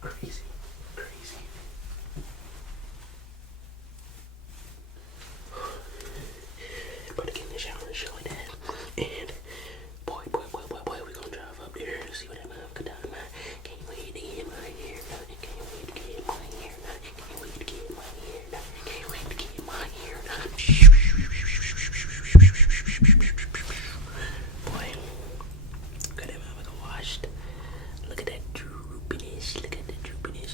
Crazy. Crazy. About to get in the shower and show that. And boy, we gonna drive up there and see what that motherfucker done. Can't wait to get my hair done. Can't wait to get my hair done. Can't wait to get my hair done. Can't wait to get my hair done. Boy, got that motherfucker washed. Look at that droopiness. Look at the droopiness.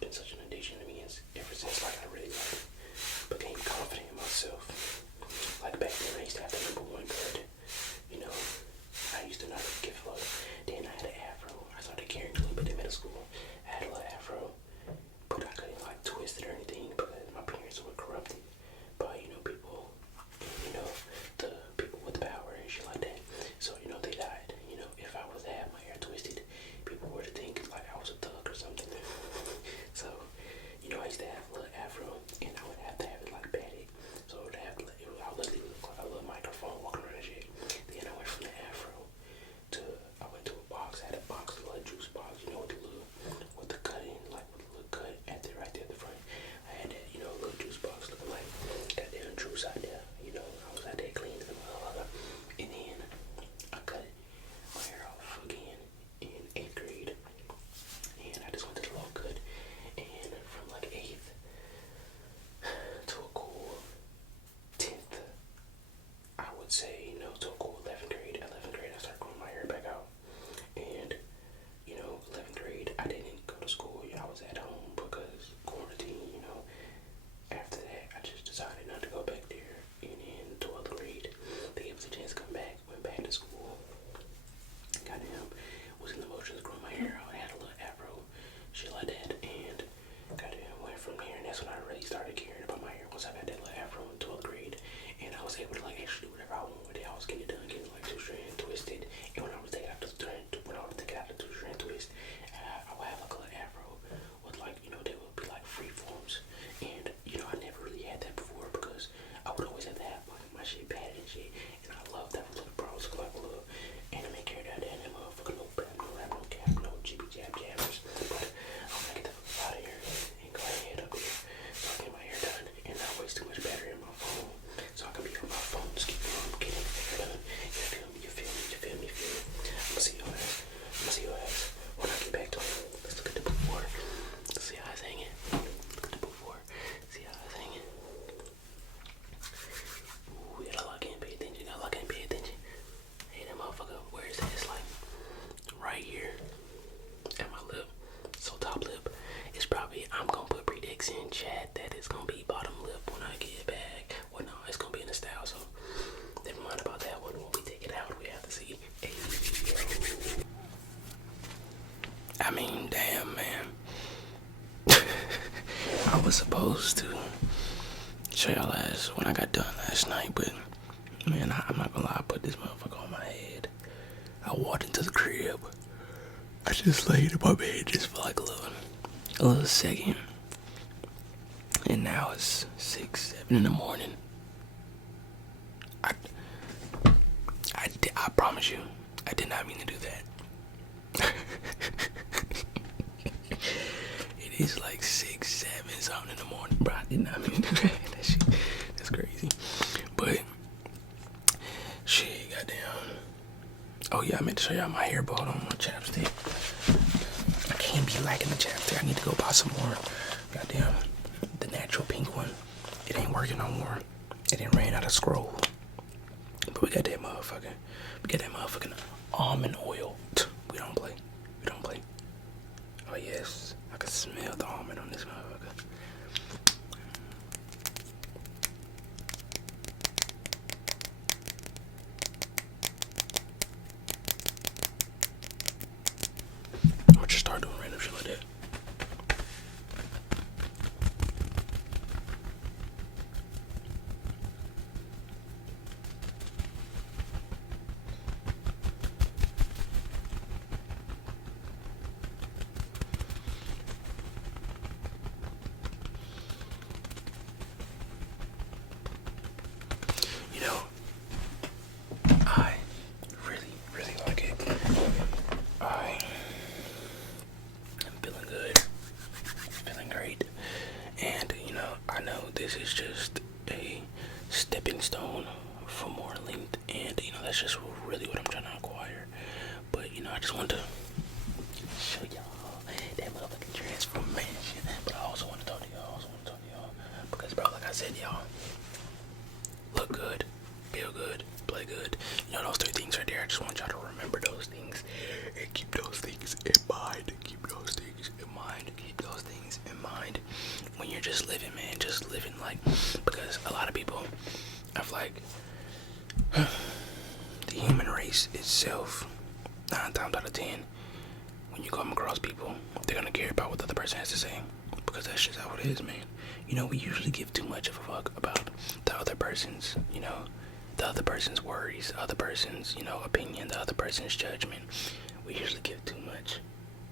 been such an addiction to me ever since like I really like became confident in myself. Like back then I used to have the #1 cut. You know, I used to not give a fuck. Then I had an afro. I started caring a little bit in middle school. I had a little afro, but I couldn't like twist it or anything because my parents were corrupted by, you know, people, you know, the people with power and shit like that. So, you know, they died. You know, if I was to have my hair twisted, people were to think like I was a thug or something. So, you know, I used to have a little afro and I would have to have it like batted. So I would have to, I would literally look like a little microphone walking around and shit. Then I went from the afro to, I went to a box. I had a box, a little juice box, you know, with the cutting, like with the little cut at the, right there at the front. I had that, you know, little juice box looking like goddamn juice out there. You know, I was out there cleaning the motherfucker. And then I cut my hair off again in 8th grade. And I just went to the LookGood. And from like 8th to a cool 10th, I would say, you know, to a cool 11th grade. 11th grade, I started growing my hair back out. And, you know, 11th grade, I didn't go to school. I was at home because quarantine, you know. After that, I just decided not to go back there. And in 12th grade, they gave us a chance to come back. Went back to school. Goddamn, was in the motions, growing my hair out. I had a little afro, shit like that. And goddamn, went from there. And that's when I really started caring about my hair. Once I got that little afro in 12th grade. And I was able to like actually do whatever I want with it. I was getting it done, getting like 2-strand twisted. And when I was taking out the 2-strand twist, I would have like a little afro with like, you know, they would be like free forms. And, you know, I never really had that before because I would always have to have like my shit padded and shit. And I love that little bros, like a little anime character out there and that motherfucker, no rap, no cap, no jibby jabbers. But I'm gonna get the fuck out of here and go ahead up here so I get my hair done and not waste too much battery in my phone. So I can be on my phone, just keep on getting my hair done. You feel me? I'ma see your ass when I get back to it. Let's look at the before. Let's see how it's hanging. Look at the before. See how it's hanging. Ooh, gotta lock in, pay attention. Hey, that motherfucker, where is that? It's like right here at my lip. So top lip. It's probably, I'm gonna put predicts in chat that it's gonna be bottom lip when I get it back. Well, no, it's gonna be in the style, so never mind about that one. When we take it out, we have to see. Hey, I mean, damn, man. I was supposed to show y'all ass when I got done last night, but man, I'm not gonna lie, I put this motherfucker on my head. I walked into the crib. I just laid in my bed just for like a little second. And now it's 6, 7 in the morning. I promise you, I did not mean to do that. It is like 6, 7 something in the morning, bro. I did not mean to do that. That's crazy. But shit, goddamn. Oh yeah, I meant to show y'all my hair bought on my chapstick. I can't be lacking the chapstick. I need to go buy some more. Goddamn, the natural pink one. It ain't working no more. It didn't ran out of scroll. But we got that motherfucker. We got that motherfucking almond oil. We don't play. Oh yes, I can smell the almond on this motherfucker. I'm gonna just start doing random shit like that. You know, I really like it. I am feeling good, feeling great, and you know, I know this is just a stepping stone for more length, and you know, that's just really what I'm trying to acquire. But you know, I just want to show y'all that motherfucking transformation. But I also want to talk to y'all. Because bro, like I said, y'all, look good, feel good, play good. You know those 3 things right there. I just want y'all to remember those things and keep those things in mind. Keep those things in mind. when you're just living, man, just living, like, because a lot of people have, like, the human race itself, 9 times out of 10, when you come across people, they're gonna care about what the other person has to say, because that's just how it is, man. You know, we usually give too much of a fuck about the other person's, you know, the other person's worries, the other person's, you know, opinion, the other person's judgment. We usually give too much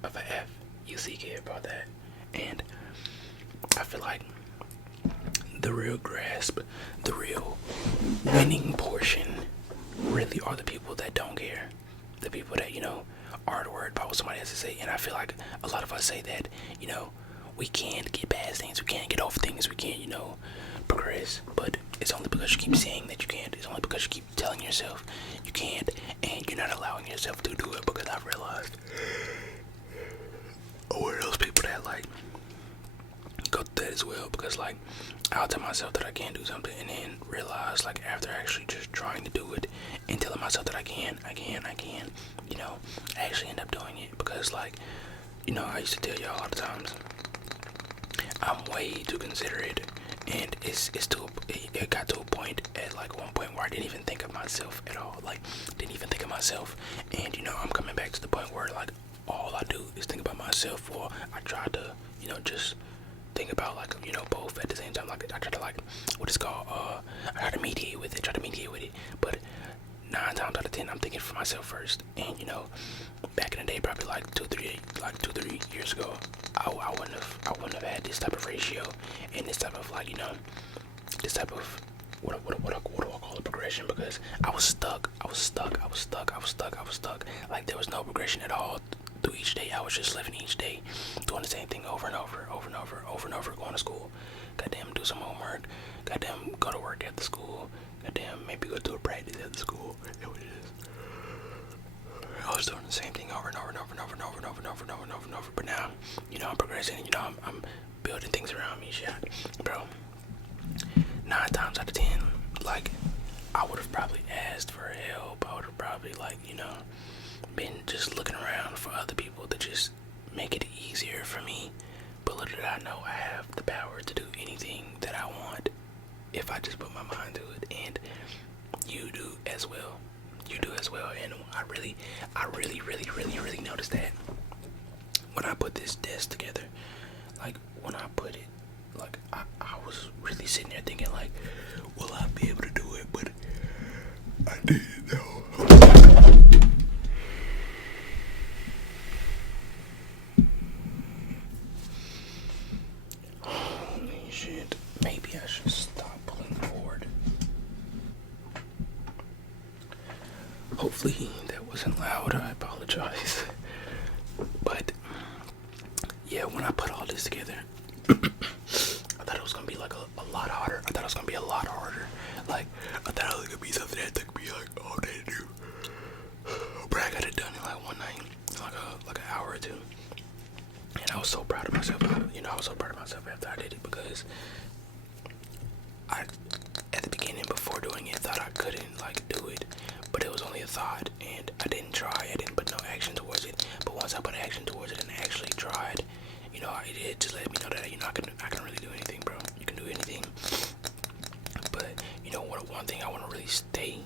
of a F-U-C-K about that. And I feel like the real grasp, the real winning portion really are the people that don't care. The people that, you know, aren't worried about what somebody has to say. And I feel like a lot of us say that, you know, we can't get past things, we can't get over things, we can't, you know, progress. But it's only because you keep saying that you can't. It's only because you keep telling yourself you can't, and you're not allowing yourself to do it. Because I've realized one of those people that, like, go through that as well. Because, like, I'll tell myself that I can't do something, and then realize, like, after actually just trying to do it and telling myself that I can, you know, I actually end up doing it. Because, like, you know, I used to tell y'all a lot of times, I'm way too considerate, and it got to a point at, like, one point where I didn't even think of myself at all. Like, didn't even think of myself. And, you know, I'm coming back to the point where, like, all I do is think about myself, or I try to, you know, just think about, like, you know, both at the same time. Like, I try to, like, what it's called, I try to mediate with it, but 9 times out of 10, I'm thinking for myself first. And, you know, back in the day, probably like 2-3 years ago, I wouldn't have had this type of ratio and this type of, like, you know, this type of what do I call it, progression, because I was stuck. Like, there was no progression at all through each day. I was just living each day, doing the same thing over and over, going to school, goddamn do some homework, goddamn go to work after school, goddamn maybe go to a practice after school. I was doing the same thing over and over. But now, you know, I'm progressing. You know, I'm building things around me. Shit, bro. 9 times out of 10, like, I would have probably asked for help. I would have probably, like, you know, been just looking around for other people to just make it easier for me. But little did I know, I have the power to do anything that I want if I just put my mind to it. And you do as well. And I really noticed that when I put this desk together. Like, when I put it, like, I was really sitting there thinking, like, will I be able to do it? But I didn't know. Holy shit. Maybe I should stop pulling forward. Hopefully that wasn't loud. I apologize. But yeah, when I put all this together, I thought it was gonna be like a lot harder. Like, I thought it was gonna be something that took me like all day to do. But I got it done in like one night, like an hour or two. And I was so proud of myself. I was so proud of myself after I did it, because I, at the beginning, before doing it, thought I couldn't, like, do it. But it was only a thought, and I didn't try. I didn't put no action towards it. But once I put action towards it and actually tried, you know, it just let me know that, you know, I can really do anything, bro. You can do anything. But, you know, one thing I want to really stay,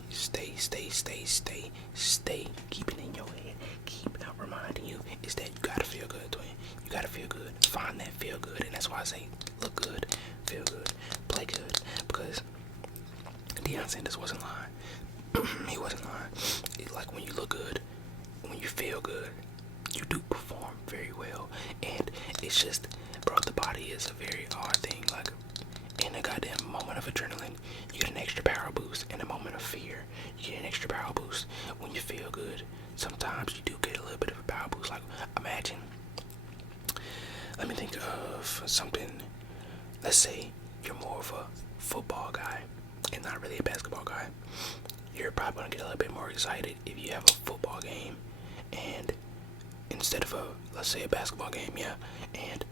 keep it in your head, keep reminding you, is that you gotta feel good, twin. You gotta feel good. Find that feel good. And that's why I say, look good, feel good, play good. Because Deion Sanders wasn't lying. He wasn't lying. Like, when you look good, when you feel good, you do perform very well. And it's just, bro, the body is a very odd thing. Like, in a goddamn moment of adrenaline, you get an extra power boost. In a moment of fear, you get an extra power boost. When you feel good, sometimes you do get a little bit of a power boost. Like, imagine, let me think of something. Let's say you're more of a football guy and not really a basketball guy. You're probably gonna get a little bit more excited if you have a football game, and instead of let's say a basketball game, yeah. And,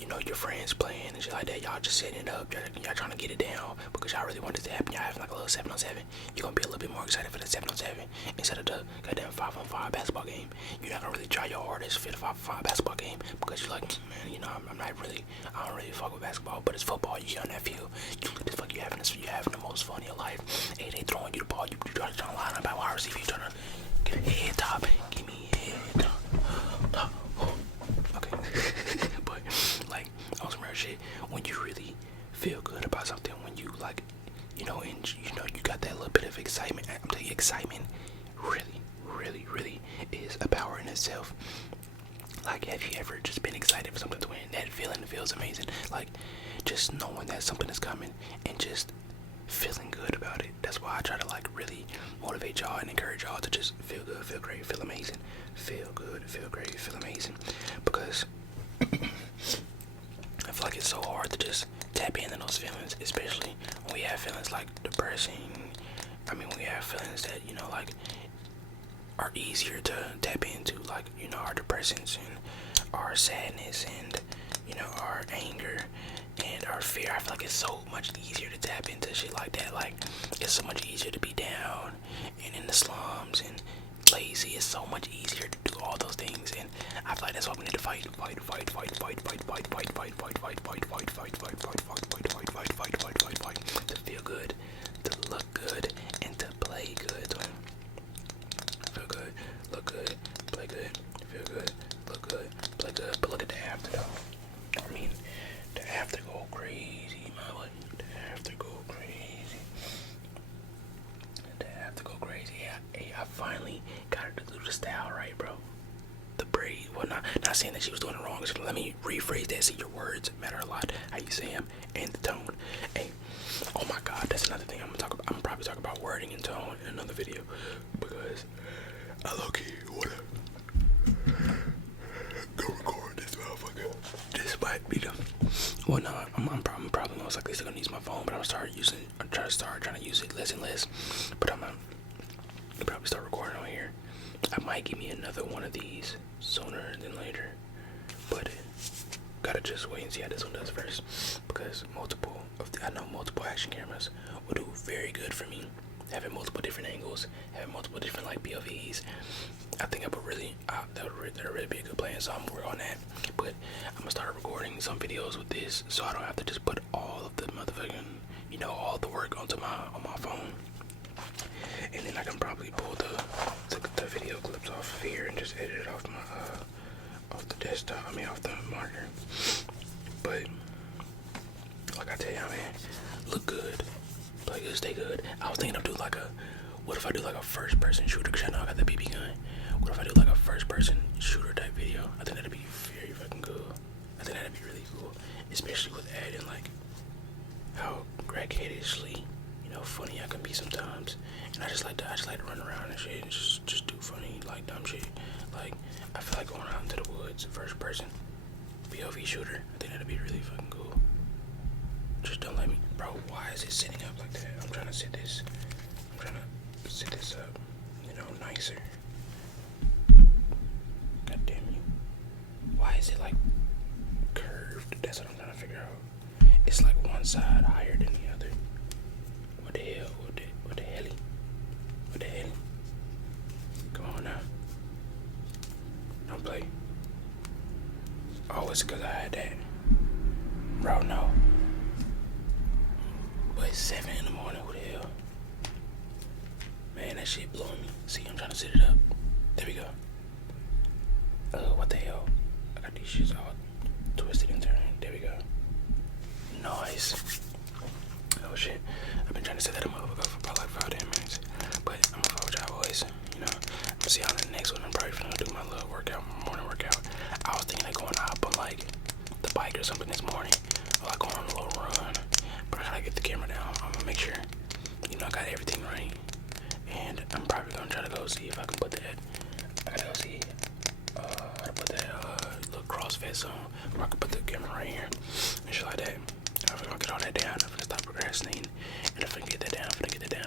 you your friends playing and shit like that, y'all just setting it up, y'all trying to get it down because y'all really want this to happen. Y'all having like a little 7-on-7. You're gonna be a little bit more excited for the 7-on-7 instead of the goddamn 5-on-5 basketball game. You're not gonna really try your hardest for the 5-on-5 basketball game because you're like, man, I don't really fuck with basketball, but it's football. You get on that field, you look the fuck, you having the most fun in your life. Hey, they throwing you the ball, you trying to line up at wide receiver, you trying to get a head top, give me a head top. Okay, but like on some real shit, when you really feel good about something, when you like, and you got that little bit of excitement. I'm telling you, excitement really is a power in itself. Like, have you ever just been excited for something to win? That feeling feels amazing. Like, just knowing that something is coming and just feeling good about it. That's why I try to like really motivate y'all and encourage y'all to just feel good, feel great, feel amazing, feel good, feel great, feel amazing, because I feel like it's so hard to just tap into those feelings, especially when we have feelings like depressing. When we have feelings that like are easier to tap into, like our depressions and our sadness and our anger and our fear. I feel like it's so much easier to tap into shit like that. Like, it's so much easier to be down and in the slums and lazy. It's so much easier to do all those things, and I feel like that's why we need to fight to feel good, to look good, and to play good. Feel good, look good, play good, feel good, look good, play good. But look at the after though. The after go crazy, my boy. The after go crazy. I finally got her to do the style right, bro. The braid. Well, not saying that she was doing it wrong. So let me rephrase that. See, your words matter a lot. How you say them and the tone. Hey, oh my God, that's another thing I'm gonna talk about. I'm probably talking about wording and tone in another video because I low-key wanna go record this motherfucker. This might be the. Well, no, I'm probably most likely still gonna use my phone, but I'm trying to use it less and less. But I'm gonna probably start recording on here. I might give me another one of these sooner than later, but gotta just wait and see how this one does first, because I know multiple action cameras will do very good for me. Having multiple different angles, having multiple different like POVs, I think that'll really be a good plan. So I'm gonna work on that. But I'm gonna start recording some videos with this, so I don't have to just put all of the motherfucking, all the work on my phone. And then I can probably pull the video clips off of here and just edit it off off the desktop. Off the monitor. But like I tell y'all, man, look good, play good, stay good. I was thinking of what if I do like a first person shooter? Cause I know I got the BB gun. What if I do like a first person shooter type video? I think that'd be very fucking cool. I think that'd be really cool, especially with adding like how crackheadishly funny I can be sometimes. And I just like to run around and shit and just do funny like dumb shit. Like, I feel like going out into the woods, first person POV shooter. I think that'd be really fucking cool. Just don't let me, bro. Why is it sitting up like that? I'm trying to sit this up, nicer. God damn you. Why is it like curved? That's what I'm trying to figure out. It's like one side higher than the other. What the hell? What the hell? What the hell? Come on now. Don't play. Oh, it's because I had that. Bro, no. But it's 7 in the morning. Who the hell? Man, that shit blowing me. See, I'm trying to set it up. There we go. What the hell? I got these shits all twisted and turned. There we go. Nice. Oh shit. I've been trying to set that up for about like 5-10 minutes. But I'm gonna follow y'all boys. I'm gonna see y'all in the next one. I'm probably gonna do my little workout, my morning workout. I was thinking of going out on like the bike or something this morning. Or like going on a little run. But I gotta get the camera down. I'm gonna make sure, I got everything right. And I'm probably gonna try to go see if I can put that. I gotta go see how to put that little CrossFit on. Or I can put the camera right here and shit like that. I'm gonna get all that down. I'm gonna stop procrastinating. And if I can get that down, I'm gonna get that down.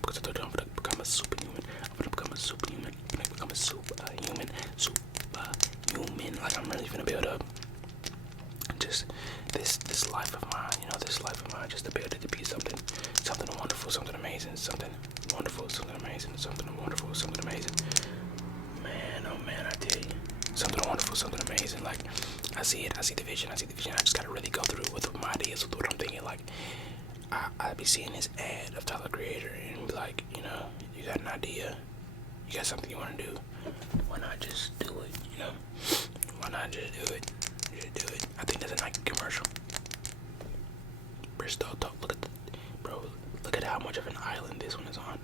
Because I told you I'm gonna become a superhuman. Like I'm really finna build up this life of mine, you know, this life of mine, just to build it to be something wonderful, something amazing, something wonderful, something amazing, something wonderful, something amazing. Man, oh man, I tell you, something wonderful, something amazing. Like, I see it, I see the vision, I just gotta really go through with my ideas, with what I'm thinking. Like, I be seeing this ad of Tyler Creator and be like, you know, you got an idea, you got something you want to do, why not just do it, you know? Why not just do it? Just do it. I think there's a Nike commercial. Bristol, look at how much of an island this one is on.